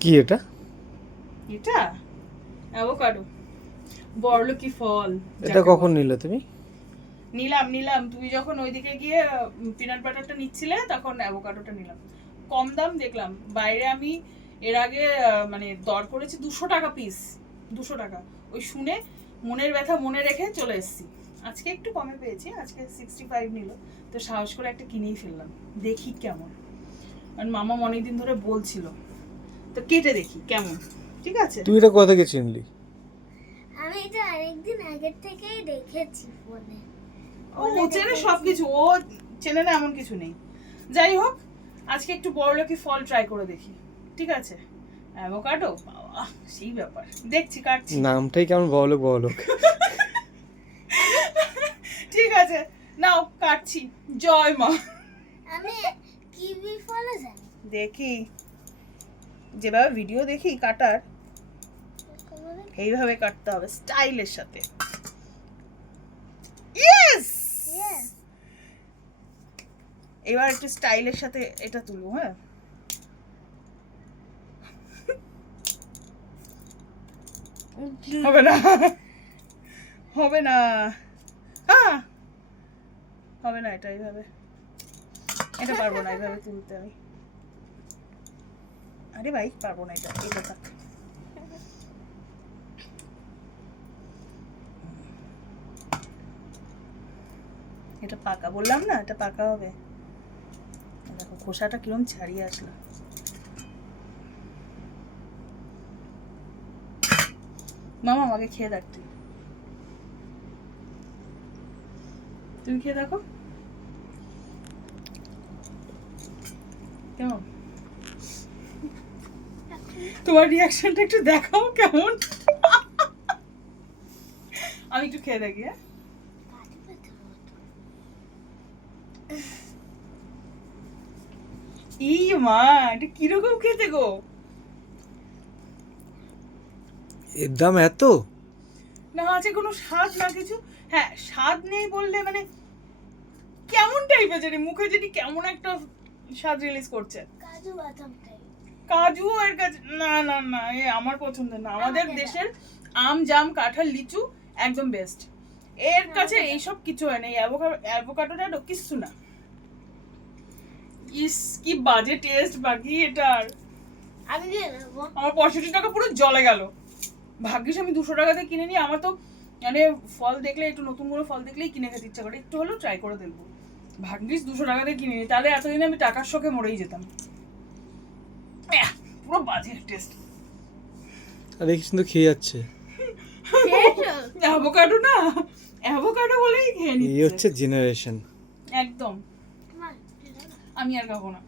কি এটা? এটা? অ্যাভোকাডো বড়লোকি ফল এটা কখন নিলে তুমি? নিলাম নিলাম। তুমি যখন ওইদিকে গিয়ে পিনাট বাটারটা নিচ্ছিলে তখন অ্যাভোকাডোটা নিলাম। কম দাম দেখলাম। বাইরে আমি এর আগে মানে দর করেছি দুশো টাকা পিস দুশো টাকা। ওই শুনে মনের ব্যথা মনে রেখে চলে এসেছি। আজকে একটু কমে পেয়েছি আজকে সিক্সটি ফাইভ নিল। তো সাহস করে একটা কিনেই ফেললাম। দেখি কেমন। কারণ মামা অনেকদিন ধরে বলছিল তো কেটে দেখি কেমন? ঠিক আছে? তুই এটা কোথা থেকে চিনলি? আমি এটা আরেকদিন আগের থেকেই দেখেছি ফোনে। ও চেনে সবকিছু ও চেনে না এমন কিছু নেই। যাই হোক আজকে একটু বড় লোকি ফল ট্রাই করে দেখি। ঠিক আছে? অ্যাভোকাডো বাবা সেই ব্যাপার। দেখছি কাটছি। নামটাই কেমন বড়লোক বড়লোক ঠিক আছে নাও কাটছি। জয় মা। আমি কিউই ফলও জানি দেখি। যেভাবে ভিডিও দেখি কাটার এইভাবে কাটতে হবে স্টাইলের সাথে। ইয়েস এবার একটু স্টাইলের সাথে এটা তুলবো হ্যাঁ? হবে না। হবে না। আহ! হবে না এটা এইভাবে। এটা পারব না এইভাবে তুলতে আমি। আরে ভাই, পারব না এটা। এটা থাক এটা পাকা, বললাম না, এটা পাকা হবে। দেখো, খোসাটা কিরম ছাড়িয়ে আসলো। মামা, আমাকে খেয়ে দেখ তুই। তুমি খেয়ে দেখো। কেমন? তোমার রিয়াকশনটা একটু দেখাও কেমন? আমি একটু খেয়ে দেখি হ্যাঁ? ই মা এটা কীরকম খেতে গো? এর দাম এত? না আছে কোনো স্বাদ না কিছু? হ্যাঁ স্বাদ নেই বললে মানে কেমন টাইপের জানি মুখে যদি কেমন একটা স্বাদ রিলিজ করছে। কাজু বাদামটাই। কাজু এর কাছে না না না এ আমার পছন্দ না। আমাদের দেশের আম জাম কাঁঠাল লিচু একদম বেস্ট এর কাছে এইসব কিছু হয় না এই অ্যাভোকাডো টাডো কিচ্ছু না। ইস কি বাজে টেস্ট বাকি এটার আমি আমার পঁয়ষট্টি টাকা পুরো জলে গেল। ভাগ্যিস আমি দুশো টাকাতে কিনে নিই আমার তো মানে ফল দেখলে একটু নতুন করে ফল দেখলেই কিনে খেতে ইচ্ছা করে একটু হলেও ট্রাই করে দেখব। ভাগ্যিস দুশো টাকাতে কিনে নিই তাহলে এতদিন আমি টাকার শখে মরেই যেতাম। পুরো বাজে টেস্ট আরে কি সুন্দর খেয়ে যাচ্ছে। অ্যাভোকাডো না অ্যাভোকাডো বলেই খেয়ে নিচ্ছে। এই হচ্ছে জেনারেশন একদম। আমি আর খাব না।